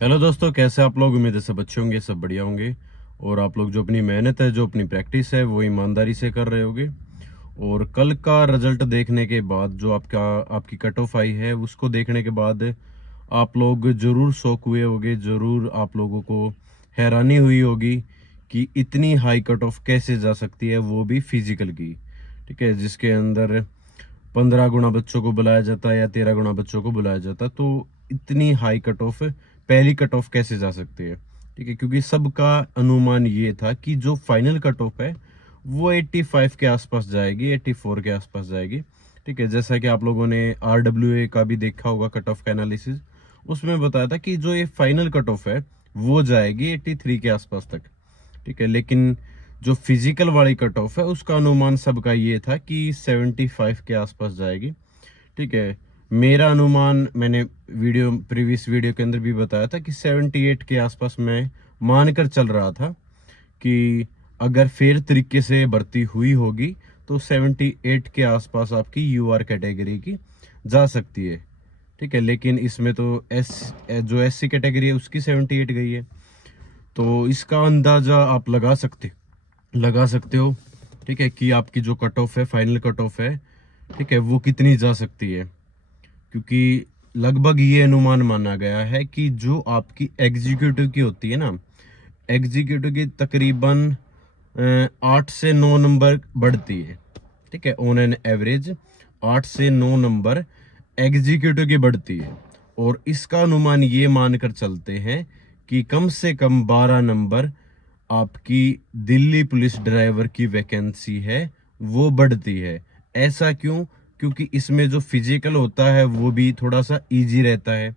Hello दोस्तों, कैसे आप लोग। उम्मीद है सब अच्छे होंगे, सब बढ़िया होंगे। और आप लोग जो अपनी मेहनत है, जो अपनी प्रैक्टिस है, वो ईमानदारी से कर रहे होगे। और कल का रिजल्ट देखने के बाद जो आपकी कट ऑफ आई है, उसको देखने के बाद आप लोग ज़रूर शौक हुए होंगे, ज़रूर आप लोगों को हैरानी हुई होगी कि इतनी हाई कट ऑफ कैसे जा सकती है, वो भी फिजिकल की। ठीक है, जिसके अंदर 15 गुना बच्चों को बुलाया जाता है या 13 गुना बच्चों को बुलाया जाता है, तो इतनी हाई कट ऑफ पहली कट ऑफ कैसे जा सकती है। ठीक है, क्योंकि सबका अनुमान ये था कि जो फाइनल कट ऑफ है वो 85 के आसपास जाएगी, 84 के आसपास जाएगी। ठीक है, जैसा कि आप लोगों ने RWA का भी देखा होगा कट ऑफ का एनालिसिस, उसमें बताया था कि जो ये फाइनल कट ऑफ है वो जाएगी 83 के आसपास तक। ठीक है, लेकिन जो फिजिकल वाली कट ऑफ है उसका अनुमान सबका ये था कि 75 के आसपास जाएगी। ठीक है, मेरा अनुमान मैंने प्रीवियस वीडियो के अंदर भी बताया था कि 78 के आसपास मैं मानकर चल रहा था कि अगर फेयर तरीके से भर्ती हुई होगी तो 78 के आसपास आपकी यूआर कैटेगरी की जा सकती है। ठीक है, लेकिन इसमें तो जो SC कैटेगरी है उसकी 78 गई है। तो इसका अंदाजा आप लगा सकते हो। ठीक है, कि आपकी जो कट ऑफ है, फाइनल कट ऑफ है, ठीक है, वो कितनी जा सकती है। क्योंकि लगभग ये अनुमान माना गया है कि जो आपकी एग्जीक्यूटिव की होती है ना, एग्जीक्यूटिव की तकरीबन 8 से 9 नंबर बढ़ती है। ठीक है, ऑन एन एवरेज 8 से 9 नंबर एग्जीक्यूटिव की बढ़ती है। और इसका अनुमान ये मानकर चलते हैं कि कम से कम 12 नंबर आपकी दिल्ली पुलिस ड्राइवर की वैकेंसी है वो बढ़ती है। ऐसा क्यों? क्योंकि इसमें जो फिजिकल होता है वो भी थोड़ा सा इजी रहता है।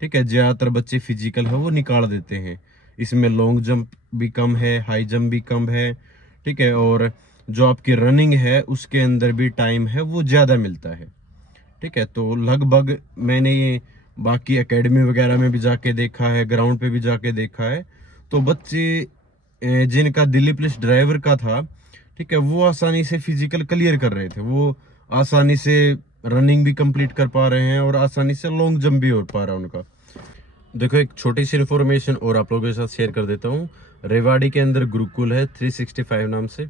ठीक है, ज्यादातर बच्चे फिजिकल है वो निकाल देते हैं। इसमें लॉन्ग जंप भी कम है, हाई जंप भी कम है। ठीक है, और जो आपकी रनिंग है उसके अंदर भी टाइम है वो ज्यादा मिलता है। ठीक है, तो लगभग मैंने ये बाकी एकेडमी वगैरह में भी जाके देखा है, ग्राउंड पे भी जाके देखा है, तो बच्चे जिनका दिल्ली पुलिस ड्राइवर का था, ठीक है, वो आसानी से फिजिकल क्लियर कर रहे थे। वो आसानी से रनिंग भी कंप्लीट कर पा रहे हैं और आसानी से लॉन्ग जंप भी हो पा रहा है उनका। देखो, एक छोटी सी इन्फॉर्मेशन और आप लोगों के साथ शेयर कर देता हूँ। रेवाड़ी के अंदर गुरुकुल है 365 नाम से।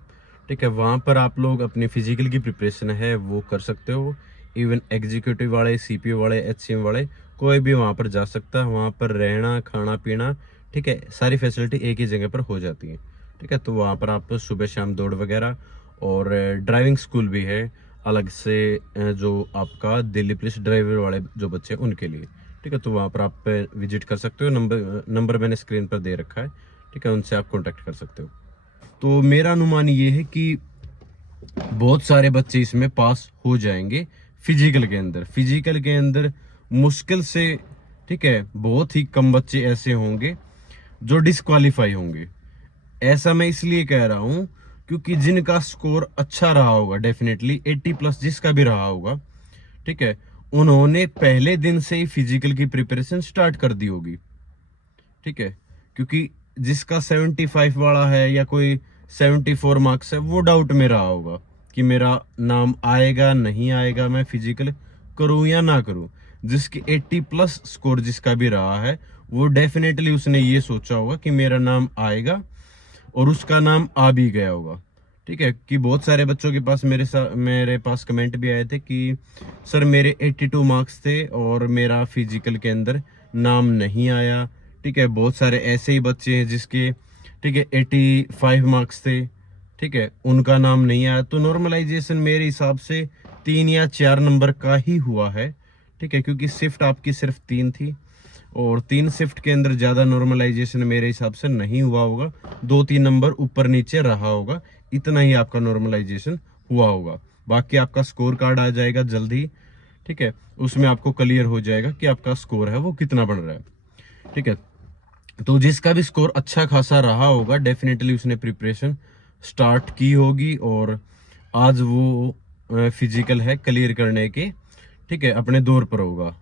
ठीक है, वहाँ पर आप लोग अपनी फिजिकल की प्रिपरेशन है वो कर सकते हो। इवन एग्जीक्यूटिव वाले, CPO वाले, HCM वाले, कोई भी वहाँ पर जा सकता है। वहाँ पर रहना, खाना पीना, ठीक है, सारी फैसिलिटी एक ही जगह पर हो जाती है। ठीक है, तो वहाँ पर आप सुबह शाम दौड़ वगैरह, और ड्राइविंग स्कूल भी है अलग से, जो आपका दिल्ली पुलिस ड्राइवर वाले जो बच्चे हैं उनके लिए। ठीक है, तो वहाँ पर आप विजिट कर सकते हो। नंबर मैंने स्क्रीन पर दे रखा है। ठीक है, उनसे आप कांटेक्ट कर सकते हो। तो मेरा अनुमान ये है कि बहुत सारे बच्चे इसमें पास हो जाएंगे। फिजिकल के अंदर मुश्किल से, ठीक है, बहुत ही कम बच्चे ऐसे होंगे जो डिस्क्वालीफाई होंगे। ऐसा मैं इसलिए कह रहा हूं क्योंकि जिनका स्कोर अच्छा रहा होगा, डेफिनेटली 80+ जिसका भी रहा होगा, ठीक है, उन्होंने पहले दिन से ही फिजिकल की प्रिपरेशन स्टार्ट कर दी होगी। ठीक है, क्योंकि जिसका 75 वाला है या कोई 74 मार्क्स है, वो डाउट में रहा होगा कि मेरा नाम आएगा नहीं आएगा, मैं फिजिकल करूं या ना करूं। जिसकी 80+ स्कोर जिसका भी रहा है, वो डेफिनेटली उसने ये सोचा होगा कि मेरा नाम आएगा, और उसका नाम आ भी गया होगा। ठीक है, कि बहुत सारे बच्चों के पास मेरे पास कमेंट भी आए थे कि सर मेरे 82 मार्क्स थे और मेरा फिजिकल के अंदर नाम नहीं आया। ठीक है, बहुत सारे ऐसे ही बच्चे हैं जिसके, ठीक है, 85 मार्क्स थे, ठीक है, उनका नाम नहीं आया। तो नॉर्मलाइजेशन मेरे हिसाब से 3 या 4 नंबर का ही हुआ है। ठीक है, क्योंकि शिफ्ट आपकी सिर्फ 3 थी, और 3 शिफ्ट के अंदर ज्यादा नॉर्मलाइजेशन मेरे हिसाब से नहीं हुआ होगा। 2-3 नंबर ऊपर नीचे रहा होगा, इतना ही आपका नॉर्मलाइजेशन हुआ होगा। बाकी आपका स्कोर कार्ड आ जाएगा जल्दी। ठीक है, उसमें आपको क्लियर हो जाएगा कि आपका स्कोर है वो कितना बन रहा है। ठीक है, तो जिसका भी स्कोर अच्छा खासा रहा होगा, डेफिनेटली उसने प्रिपरेशन स्टार्ट की होगी, और आज वो फिजिकल है क्लियर करने के, ठीक है, अपने दौर पर होगा।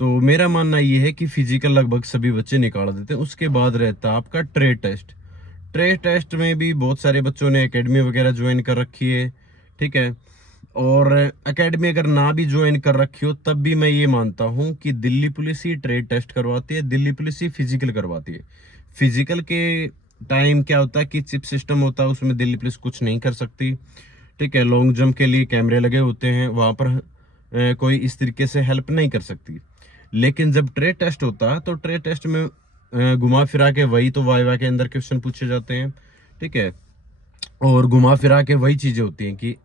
तो मेरा मानना यह है कि फिजिकल लगभग सभी बच्चे निकाल देते हैं। उसके बाद रहता है आपका ट्रेड टेस्ट। ट्रेड टेस्ट में भी बहुत सारे बच्चों ने एकेडमी वगैरह ज्वाइन कर रखी है। ठीक है, और एकेडमी अगर ना भी ज्वाइन कर रखी हो तब भी मैं ये मानता हूँ कि दिल्ली पुलिस ही ट्रेड टेस्ट करवाती है, दिल्ली पुलिस ही फिजिकल करवाती है। फिजिकल के टाइम क्या होता है कि चिप सिस्टम होता है, उसमें दिल्ली पुलिस कुछ नहीं कर सकती। ठीक है, लॉन्ग जंप के लिए कैमरे लगे होते हैं, वहां पर कोई इस तरीके से हेल्प नहीं कर सकती। लेकिन जब ट्रेड टेस्ट होता है तो ट्रेड टेस्ट में घुमा फिरा के वही तो वाइवा के अंदर क्वेश्चन पूछे जाते हैं। ठीक है, और घुमा फिरा के वही चीजें होती हैं कि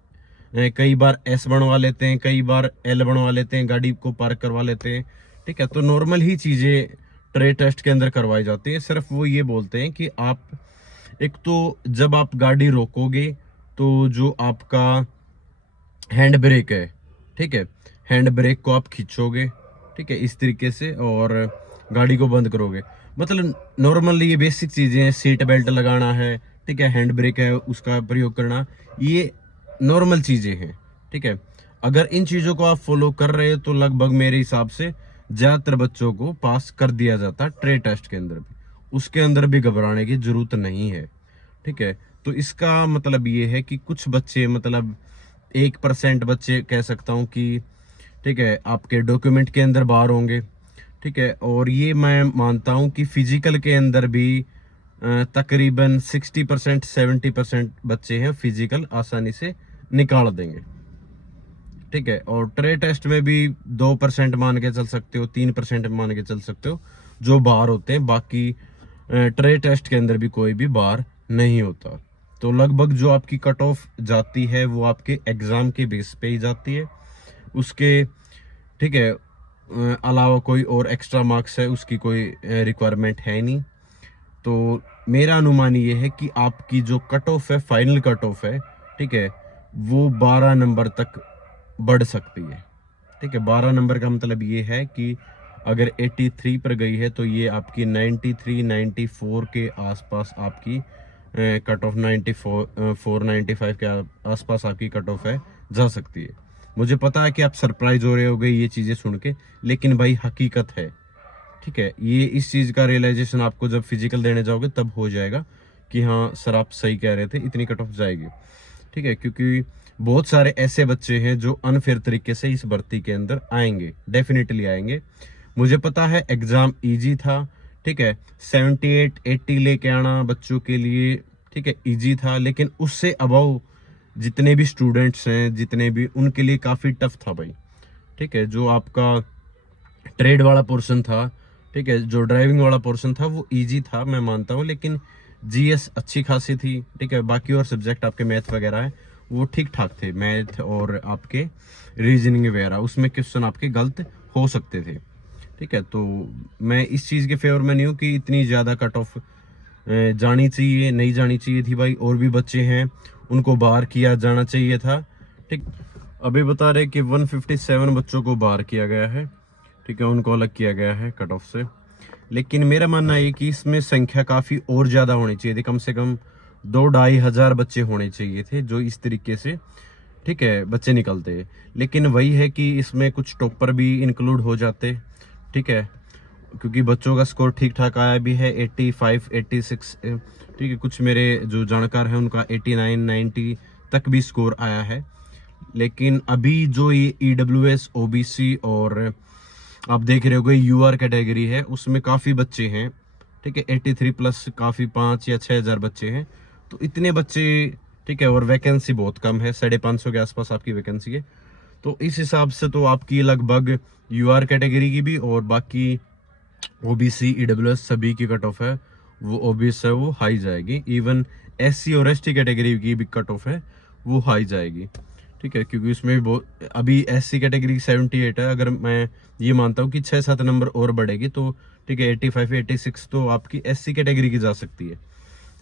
कई बार एस बनवा लेते हैं, कई बार एल बनवा लेते हैं, गाड़ी को पार्क करवा लेते हैं। ठीक है, तो नॉर्मल ही चीजें ट्रेड टेस्ट के अंदर करवाई जाती है। सिर्फ वो ये बोलते हैं कि आप एक तो जब आप गाड़ी रोकोगे तो जो आपका हैंड ब्रेक है, ठीक है, हैंड ब्रेक को आप खींचोगे, ठीक है, इस तरीके से, और गाड़ी को बंद करोगे। मतलब नॉर्मली ये बेसिक चीजें हैं, सीट बेल्ट लगाना है, ठीक है, हैंड ब्रेक है उसका प्रयोग करना, ये नॉर्मल चीजें हैं। ठीक है, अगर इन चीजों को आप फॉलो कर रहे हो तो लगभग मेरे हिसाब से ज्यादातर बच्चों को पास कर दिया जाता है ट्रेड टेस्ट के अंदर भी, उसके अंदर भी घबराने की जरूरत नहीं है। ठीक है, तो इसका मतलब ये है कि कुछ बच्चे, मतलब 1% बच्चे कह सकता हूँ कि, ठीक है, आपके डॉक्यूमेंट के अंदर बाहर होंगे। ठीक है, और ये मैं मानता हूँ कि फिजिकल के अंदर भी तकरीबन 60% 70% बच्चे हैं फिजिकल आसानी से निकाल देंगे। ठीक है, और ट्रे टेस्ट में भी 2% मान के चल सकते हो, 3% मान के चल सकते हो जो बाहर होते हैं। बाकी ट्रे टेस्ट के अंदर भी कोई भी बाहर नहीं होता। तो लगभग जो आपकी कट ऑफ जाती है वो आपके एग्जाम के बेस पे ही जाती है, उसके, ठीक है, अलावा कोई और एक्स्ट्रा मार्क्स है उसकी कोई रिक्वायरमेंट है नहीं। तो मेरा अनुमान ये है कि आपकी जो कट ऑफ है, फाइनल कट ऑफ है, ठीक है, वो 12 नंबर तक बढ़ सकती है। ठीक है, 12 नंबर का मतलब ये है कि अगर 83 पर गई है तो ये आपकी 93 94 के आसपास आपकी कट ऑफ, 94 95 के आसपास आपकी कट ऑफ है, जा सकती है। मुझे पता है कि आप सरप्राइज हो रहे होगे ये चीज़ें सुन के, लेकिन भाई हकीकत है। ठीक है, ये इस चीज़ का रियलाइजेशन आपको जब फिजिकल देने जाओगे तब हो जाएगा कि हाँ सर आप सही कह रहे थे, इतनी कट ऑफ जाएगी। ठीक है, क्योंकि बहुत सारे ऐसे बच्चे हैं जो अनफेयर तरीके से इस भर्ती के अंदर आएंगे, डेफिनेटली आएंगे। मुझे पता है एग्जाम इजी था, ठीक है, 78 80 लेके आना बच्चों के लिए, ठीक है, इजी था, लेकिन उससे अबव जितने भी स्टूडेंट्स हैं, जितने भी, उनके लिए काफ़ी टफ था भाई। ठीक है, जो आपका ट्रेड वाला पोर्शन था, ठीक है, जो ड्राइविंग वाला पोर्शन था वो इजी था मैं मानता हूँ, लेकिन जीएस अच्छी खासी थी। ठीक है, बाकी और सब्जेक्ट आपके मैथ वगैरह है वो ठीक ठाक थे, मैथ और आपके रीजनिंग वगैरह, उसमें क्वेश्चन आपके गलत हो सकते थे। ठीक है, तो मैं इस चीज़ के फेवर में नहीं हूँ कि इतनी ज़्यादा कट ऑफ जानी चाहिए, नहीं जानी चाहिए थी भाई। और भी बच्चे हैं उनको बाहर किया जाना चाहिए था। ठीक, अभी बता रहे कि 157 बच्चों को बाहर किया गया है, ठीक है, उनको अलग किया गया है कट ऑफ से। लेकिन मेरा मानना है कि इसमें संख्या काफ़ी और ज़्यादा होनी चाहिए थी, कम से कम 2-2.5 हज़ार बच्चे होने चाहिए थे जो इस तरीके से, ठीक है, बच्चे निकलते। लेकिन वही है कि इसमें कुछ टॉपर भी इंक्लूड हो जाते। ठीक है, क्योंकि बच्चों का स्कोर ठीक ठाक आया भी है, 85 86, ठीक है, कुछ मेरे जो जानकार हैं उनका 89 90 तक भी स्कोर आया है। लेकिन अभी जो ये EWS OBC और आप देख रहे हो UR कैटेगरी है, उसमें काफ़ी बच्चे हैं। ठीक है, 83 प्लस काफ़ी 5 या 6 हज़ार बच्चे हैं, तो इतने बच्चे, ठीक है, और वैकेंसी बहुत कम है, 550 के आसपास आपकी वैकेंसी है। तो इस हिसाब से तो आपकी लगभग UR कैटेगरी की भी और बाकी OBC EWS सभी की कट ऑफ है वो ओबीएस है वो हाई जाएगी। इवन SC और ST कैटेगरी की भी कट ऑफ है वो हाई जाएगी। ठीक है, क्योंकि उसमें भी बहुत, अभी SC कैटेगरी 78 है, अगर मैं ये मानता हूँ कि 6-7 नंबर और बढ़ेगी तो, ठीक है, 85 86 तो आपकी SC कैटेगरी की जा सकती है।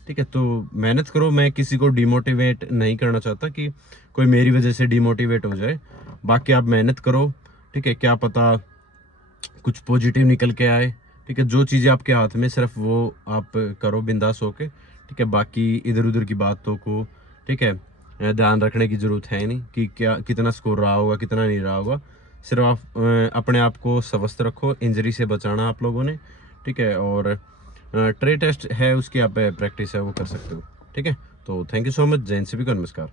ठीक है, तो मेहनत करो, मैं किसी को डिमोटिवेट नहीं करना चाहता कि कोई मेरी वजह से डिमोटिवेट हो जाए। बाकी आप मेहनत करो, ठीक है, क्या पता कुछ पॉजिटिव निकल के आए। ठीक है, जो चीज़ें आपके हाथ में सिर्फ वो आप करो बिंदास होके। ठीक है, बाकी इधर उधर की बातों को, ठीक है, ध्यान रखने की ज़रूरत है नहीं कि क्या कितना स्कोर रहा होगा कितना नहीं रहा होगा। सिर्फ आप अपने आप को स्वस्थ रखो, इंजरी से बचाना आप लोगों ने। ठीक है, और ट्रे टेस्ट है उसकी आप प्रैक्टिस है वो कर सकते हो। ठीक है, तो थैंक यू सो मच। जय हिंद, सभी को नमस्कार।